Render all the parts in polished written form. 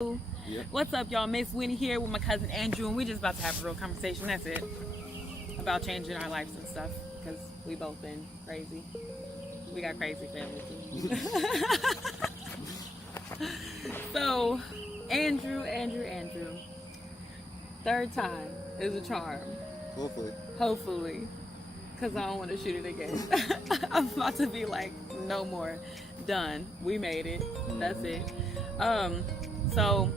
Yep. What's up, y'all? Miss Winnie here with my cousin Andrew, and we're just about to have a real conversation. That's it. About changing our lives and stuff, because we both been crazy. We got crazy family too. So, Andrew. Third time is a charm. Hopefully. Because I don't want to shoot it again. I'm about to be like, no more. Done. We made it. That's it. So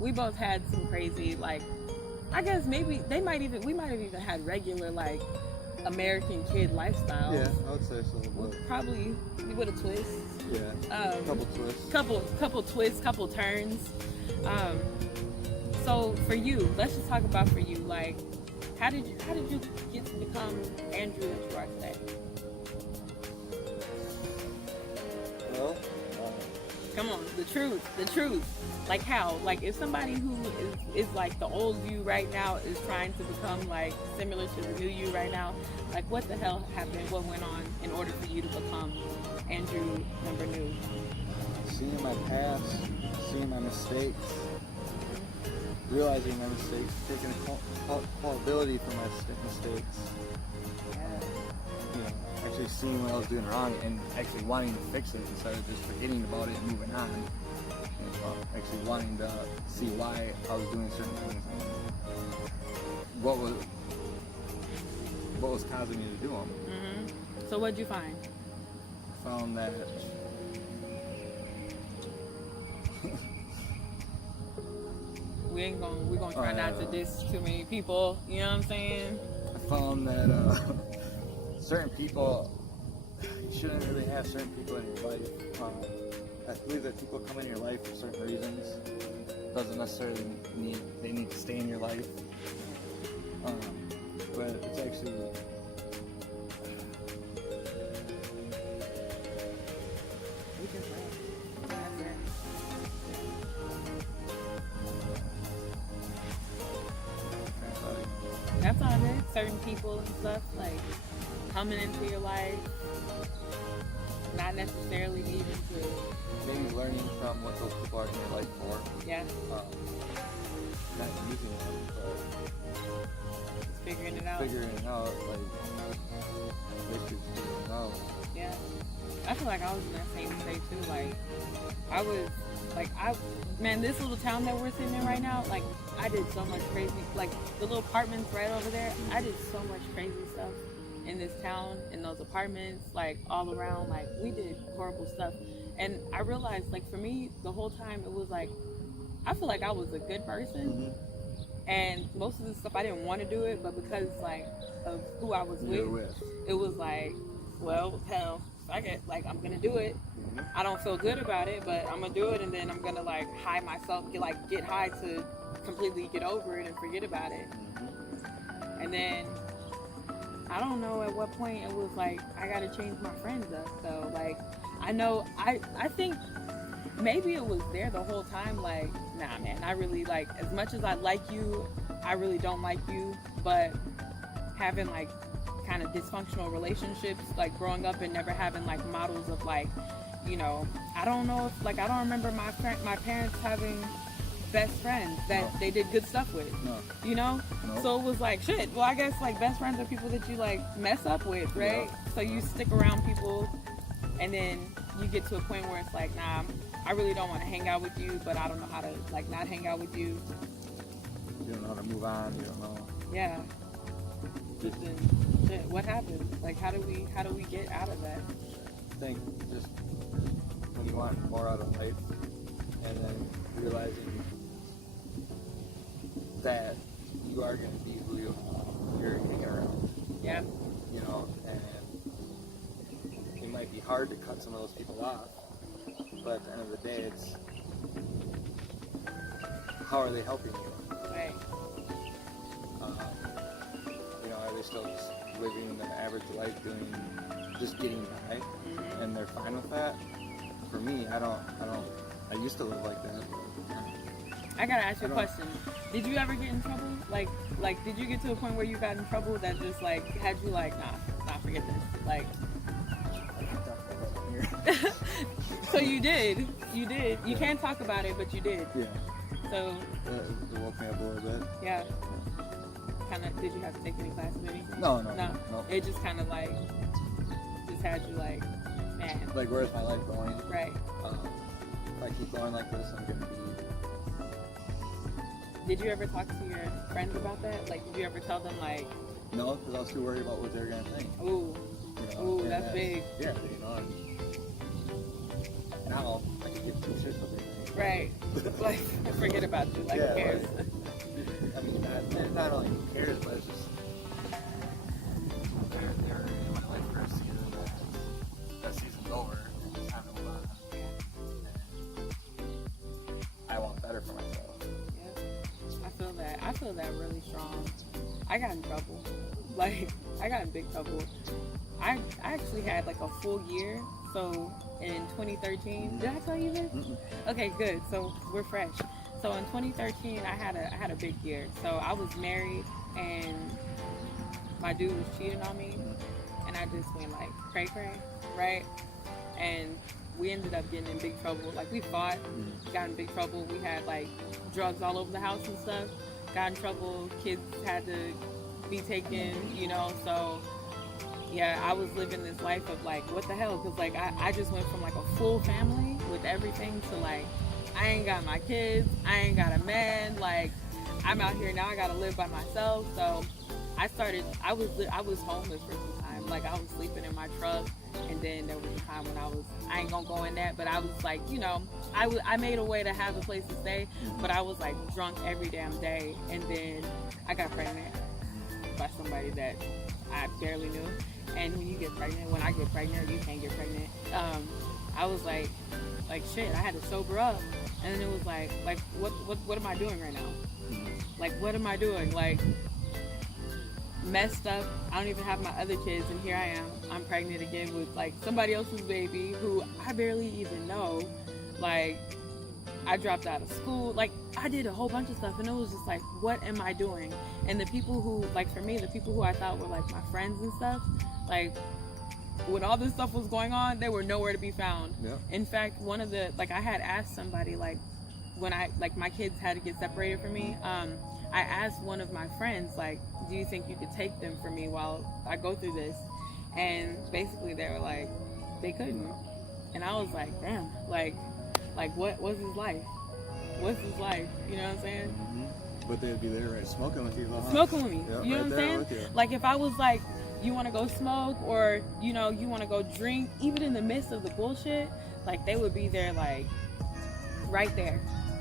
we both had some crazy, like, I guess maybe we might have even had regular, like, American kid lifestyles. Yeah, I would say so. Probably with a twist. Yeah. Couple twists. Couple twists, couple turns. So for you, let's just talk about for you, like, how did you get to become Andrew that you are today? Well, Come on, the truth. Like how? Like if somebody who is like the old you right now is trying to become like similar to the new you right now, like what the hell happened? What went on in order for you to become Andrew number new? seeing my past, seeing my mistakes, realizing my mistakes, taking accountability for my mistakes. You know, actually seeing what I was doing wrong and actually wanting to fix it instead of just forgetting about it and moving on. Actually wanting to see why I was doing certain things and what was causing me to do them. Mm-hmm. So what'd you find? I found that we're gonna try not to diss too many people. You know what I'm saying? I found that certain people, you shouldn't really have certain people in your life. I believe that people come in your life for certain reasons. Doesn't necessarily mean they need to stay in your life. But it's actually We just laugh. That's it. That's all it is. Certain people and stuff like coming into your life, not necessarily needing to. maybe learning from what those people are in your life for. Yeah, Not using them, but just figuring it out. figuring it out. Like they should figure it out. Yeah, I feel like I was in that same state too. Like I was, man, this little town that we're sitting in right now, like I did so much crazy, like the little apartments right over there. I did so much crazy stuff in this town, in those apartments, like all around. Like we did horrible stuff, and I realized, like for me, the whole time it was like I feel like I was a good person, and most of the stuff I didn't want to do it, but because like of who I was with, it was like, well, hell, I get like I'm gonna do it. I don't feel good about it, but I'm gonna do it, and then I'm gonna like high myself, get high to completely get over it and forget about it. And then I don't know at what point it was like I gotta change my friends up. So like I know I think maybe it was there the whole time. Like nah, man, I really like as much as I like you, I really don't like you. But having like kind of dysfunctional relationships, like growing up and never having like models of like, you know, I don't know if like I don't remember my parents having best friends that they did good stuff with. You know? So it was like shit. Well, I guess like best friends are people that you like mess up with, right? So you stick around people and then you get to a point where it's like, nah, I really don't want to hang out with you, but I don't know how to like not hang out with you. You don't know how to move on. You don't know. Yeah. Just then, shit, what happened? Like how do we get out of that? I think just when you want more out of life, and then realizing that you are going to be who you're hanging around. Yeah. You know, and it might be hard to cut some of those people off, but at the end of the day, it's how are they helping you? Right. You know, are they still just living the average life, just getting by, and they're fine with that? For me, I used to live like that. I gotta ask you a question. Did you ever get in trouble? Like, did you get to a point where you got in trouble that just like had you like, nah, forget this? Like, So you did. You did. You can't talk about it, but you did. Yeah. So. It woke me up a little bit. Yeah. Kind of. Did you have to take any classes or anything? No. It just kind of like just had you like, man. Like, where's my life going? Right. If I keep going like this, I'm gonna be. Did you ever talk to your friends about that? Like, did you ever tell them like? No, because I was too worried about what they're gonna think. Ooh. You know? Ooh, that's big. Yeah, you know. And now I can get two shits with it. Right. Like, forget about you. Like, who cares? Like, I mean, not only who cares, but it's just they're in my life for a season. That season's over. It's time to move on. And I want better for myself. Yeah. I feel that really strong. I got in trouble. Like, I got in big trouble. I actually had like a full year. So in 2013, did I tell you this? Mm-mm. Okay, good. So we're fresh. So in 2013, I had a big year. So I was married and my dude was cheating on me, and I just went like cray, right? And we ended up getting in big trouble. Like, we fought, got in big trouble. We had like drugs all over the house and stuff. Got in trouble. Kids had to be taken, you know. So yeah, I was living this life of like, what the hell? Because like I just went from like a full family with everything to like, I ain't got my kids, I ain't got a man, like I'm out here now, I gotta live by myself. So I was homeless for some time. Like, I was sleeping in my truck, and then there was a time when I ain't gonna go in that, but I was like, you know, I made a way to have a place to stay, but I was like drunk every damn day. And then I got pregnant by somebody that I barely knew. And when you get pregnant, when I get pregnant, you can't get pregnant. I was like shit, I had to sober up. And then it was like what am I doing right now? Like, what am I doing? Like, messed up. I don't even have my other kids, and here I am. I'm pregnant again with like somebody else's baby who I barely even know. Like, I dropped out of school. Like, I did a whole bunch of stuff, and it was just like, what am I doing? And the people who, like, for me, the people who I thought were like my friends and stuff, like, when all this stuff was going on, they were nowhere to be found. Yeah. In fact, one of the, like, I had asked somebody, like, when my kids had to get separated from me, I asked one of my friends, like, do you think you could take them for me while I go through this? And basically they were like, they couldn't. And I was like, damn, like what's his life? What's his life? You know what I'm saying? Mm-hmm. But they'd be there, right, smoking with you. Smoking with me. Yeah, you know right what I'm saying? Like, if I was like, you want to go smoke, or, you know, you want to go drink, even in the midst of the bullshit, like, they would be there, like, right there.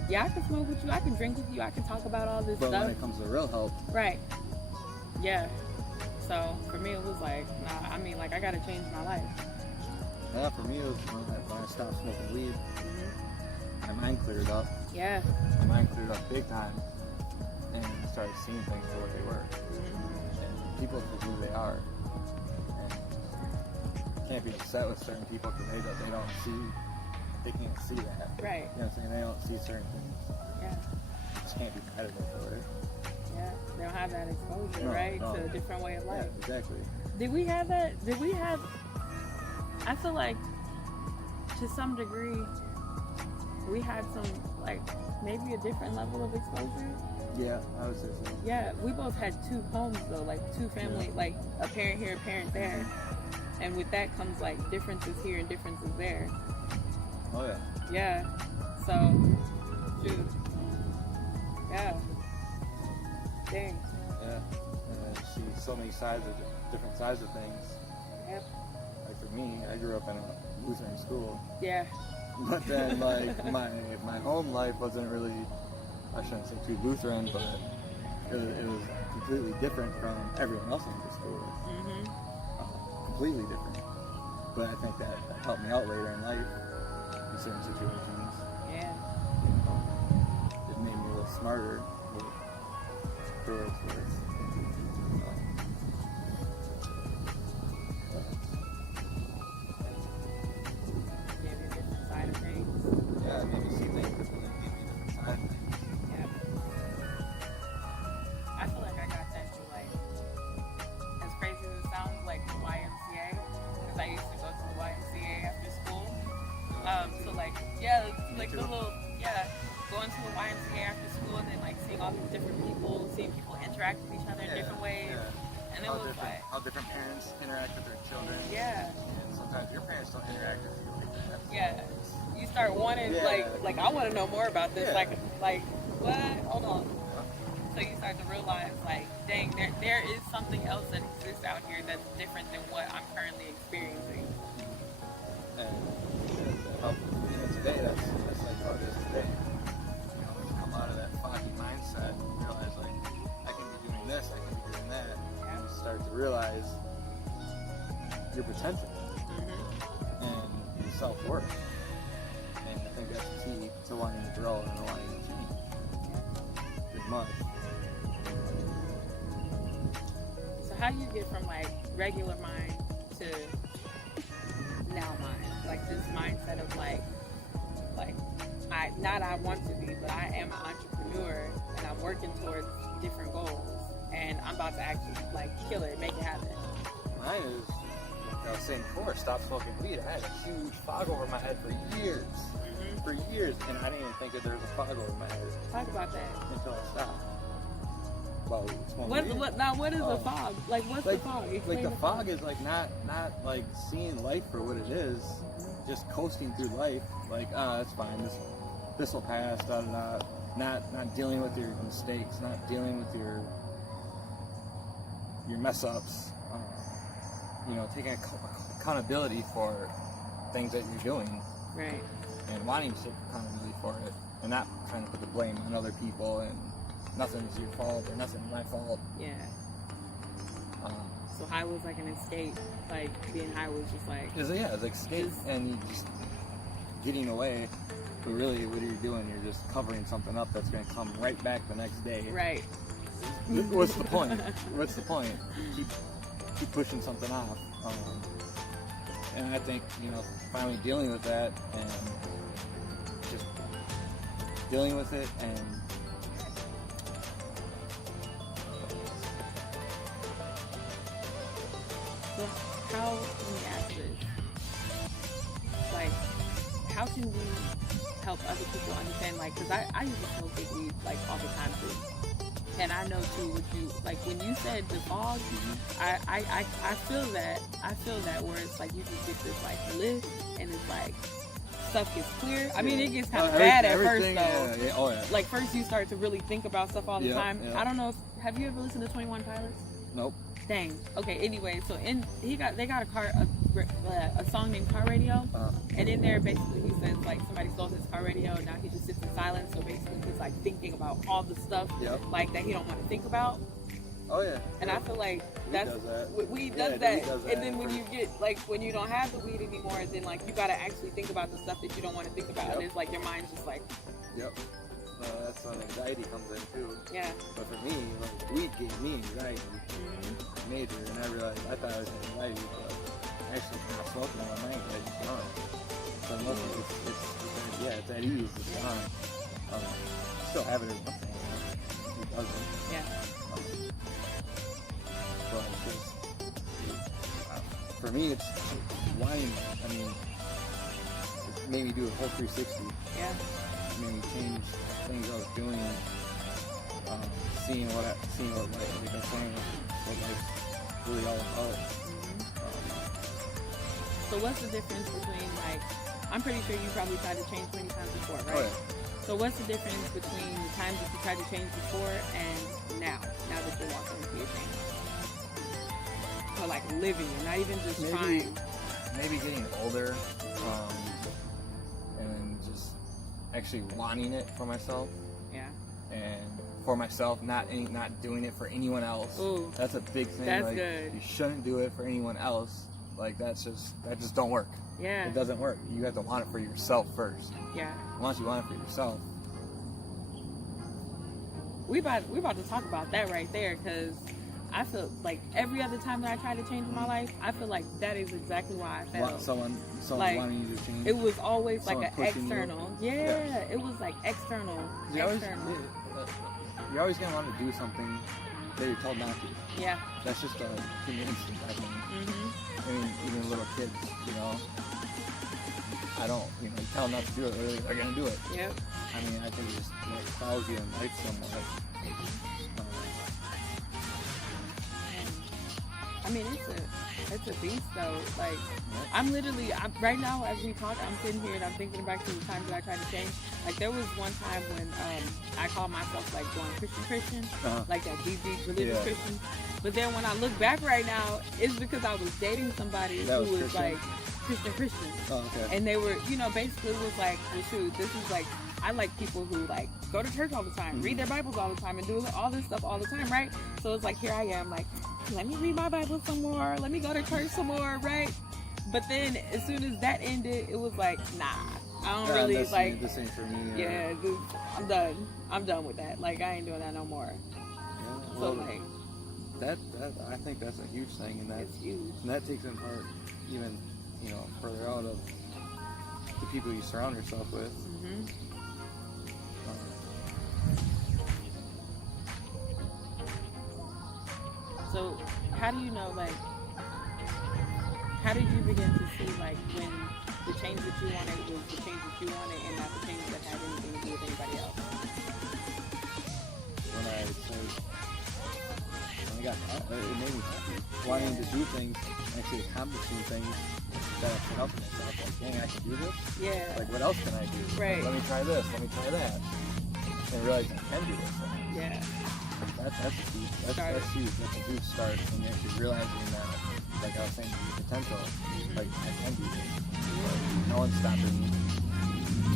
Yeah, I can smoke with you, I can drink with you, I can talk about all this stuff. But when it comes to real help. Right. Yeah. So, for me, it was like, nah, I mean, like, I got to change my life. Yeah, for me, it was when I stopped smoking weed. My mind cleared up. Yeah. My mind cleared up big time. And I started seeing things for what they were. And people for who they are. And can't be upset with certain people because they don't see, they can't see that. Right. You know what I'm saying? They don't see certain things. Yeah. You just can't be competitive for it. Yeah. They don't have that exposure, right? To a different way of life. Yeah, exactly. Did we have that? I feel like, to some degree, we had some, like, maybe a different level of exposure. Yeah, I would say so. Yeah, we both had two homes, though, like, two family, like, a parent here, a parent there. And with that comes, like, differences here and differences there. Oh, yeah. Yeah. So, shoot. Yeah. Dang. Yeah. And then see so many sides of different sides of things. Yep. Like, for me, I grew up in a Lutheran school. Yeah. But then, like, my home life wasn't really, I shouldn't say too Lutheran, but it was completely different from everyone else in the school. Mm-hmm. Completely different. But I think that helped me out later in life in certain situations. Yeah. It made me a little smarter for what it's worth. Yeah, it made me see things differently. It gave me a different side of things. Yeah. I feel like I got that through, like, as crazy as it sounds, like the YMCA, because I used to go to the YMCA after school. YMCA after school, and then like seeing all these different people, seeing people interact with each other in different ways, and it was like how different parents interact with their children. Yeah. And sometimes your parents don't interact with you like that. Yeah. You start wanting like I want to know more about this. Like what? Hold on. So you start to realize, like, dang, there is something else that exists out here that's different than what I'm currently experiencing. And today, that's like how it is today. You know, you come out of that foggy mindset and realize, like, I can be doing this, I can be doing that. And you start to realize your potential and your self-worth. And I think that's key to wanting to grow and wanting to change. Pretty much. So how do you get from like regular mind to now mind? Like this mindset of like I want to be, but I am an entrepreneur and I'm working towards different goals and I'm about to actually like kill it, make it happen. Mine is, like I was saying before, stop smoking weed. I had a huge fog over my head for years. For years, and I didn't even think that there was a fog over my head. Talk about that. Until I stopped. Well, what is a fog? Like what's the fog? Like the fog is like not like seeing life for what it is, just coasting through life. Like that's fine. This will pass. Da da da. Not dealing with your mistakes. Not dealing with your mess ups. You know, taking accountability for things that you're doing. Right. And wanting to take accountability for it, and not trying to put the blame on other people, and nothing's your fault or nothing's my fault. Yeah. So high was like an escape. Like being high was just like. It's like escape, and you just getting away. But really, what you're doing, you're just covering something up that's going to come right back the next day. Right. What's the point? What's the point? Keep pushing something off. And I think, you know, finally dealing with that and just dealing with it and so how, let me ask this, like, how can we help other people understand, like, because I used to smoke big weed, like, all the time, too. And I know too what you like when you said the fog. I feel that where it's like you just get this like lift and it's like stuff gets clear. I mean it gets kind of bad at first though. Yeah. Oh yeah. Like first you start to really think about stuff all the time. Yeah. I don't know. Have you ever listened to 21 Pilots? Nope. Dang. Okay. Anyway, so they got a song named Car Radio, and in there basically he says like somebody stole his car radio. Now he just sits in silence. So basically he's like thinking about all the stuff like that he don't want to think about. Oh yeah. And I feel like weed does that. And then when you get like when you don't have the weed anymore, then like you gotta actually think about the stuff that you don't want to think about. And it's like your mind's just like. Yep. That's when anxiety comes in too. Yeah. But for me, like, weed gave me anxiety, major, and I realized I thought I was anxiety, but actually when I smoking on my anxiety's gone. So mostly it's at ease, it's gone. Still have it in my thing, who doesn't? Yeah. But it's just, for me, it's wine. I mean, it made me do a whole 360. Yeah. It made me change things I was doing, seeing what life, like I'm saying, what life's really all about. So what's the difference between like, I'm pretty sure you probably tried to change many times before, right? Oh, yeah. So what's the difference between the times that you tried to change before and now that you're walking into your change? Or like living it, not even just trying. Maybe getting older, and just actually wanting it for myself. Yeah. And for myself, not doing it for anyone else. Ooh, that's a big thing. That's like, good. You shouldn't do it for anyone else. Like that just don't work. Yeah. It doesn't work. You have to want it for yourself first. Yeah. Once you want it for yourself. We about to talk about that right there, because I feel like every other time that I try to change my life, I feel like that is exactly why I felt. Someone like, wanting you to change. It was always someone like an external. Yeah, it was like external. You're always gonna want to do something that you're told not to. Yeah. That's just a human instinct, I think. I mean, even little kids, you know. I don't, you tell them not to do it, they're gonna do it. Yep. I mean, I think it just follows you in life somewhat. I mean, it's a beast though. Like, I'm right now as we talk, I'm sitting here and I'm thinking back to the times that I tried to change. Like, there was one time when I called myself like going Christian, like that deep religious Christian. But then when I look back right now, it's because I was dating somebody who was like Christian. Oh, okay. And they were, basically it was like, well, shoot, this is like, I like people who like go to church all the time, read their Bibles all the time, and do all this stuff all the time, right? So it's like, here I am, like, let me read my Bible some more, let me go to church some more, right? But then as soon as that ended, it was like, nah, I don't really like. This ain't for me. Yeah, I'm done with that. Like, I ain't doing that no more. Yeah, well, so like, that I think that's a huge thing, and it's huge. And that takes in part even further out of the people you surround yourself with. So, how do you know, like, how did you begin to see, like, when the change that you wanted was the change that you wanted and not the change that had anything to do with anybody else? When I got it made me happy. Wanting to do things, actually accomplishing things that I can help myself. Like, dang, I can do this? Yeah. Like, what else can I do? Right. Let me try this, let me try that. And realize I can do this. Yeah. That's huge. That's huge. That's a huge start in actually realizing that, like I was saying, the potential. Like, I can do this. No one's stopping me.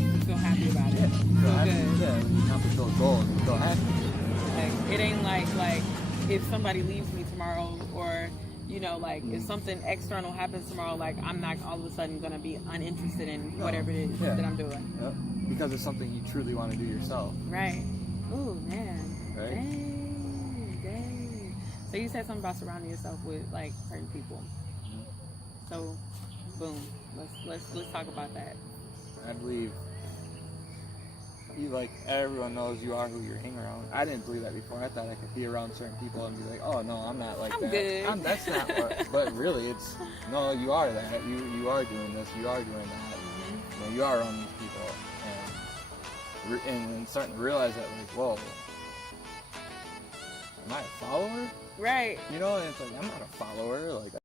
You feel happy about it. Feel happy. Good. Yeah, when you accomplish those goals, you feel happy. Like, it ain't like if somebody leaves me tomorrow, or if something external happens tomorrow, like, I'm not all of a sudden gonna be uninterested in whatever it is that I'm doing. Yep. Because it's something you truly want to do yourself. Right. Ooh, man. Right. Dang. So you said something about surrounding yourself with like certain people. So, boom. Let's talk about that. I believe everyone knows you are who you're hanging around. I didn't believe that before. I thought I could be around certain people and be like, oh no, I'm not like I'm that. good. That's not what. But really, it's no, you are that. You are doing this. You are doing that. You are around these people, and starting to realize that, like, whoa, am I a follower? Right. And it's like, I'm not a follower. Like,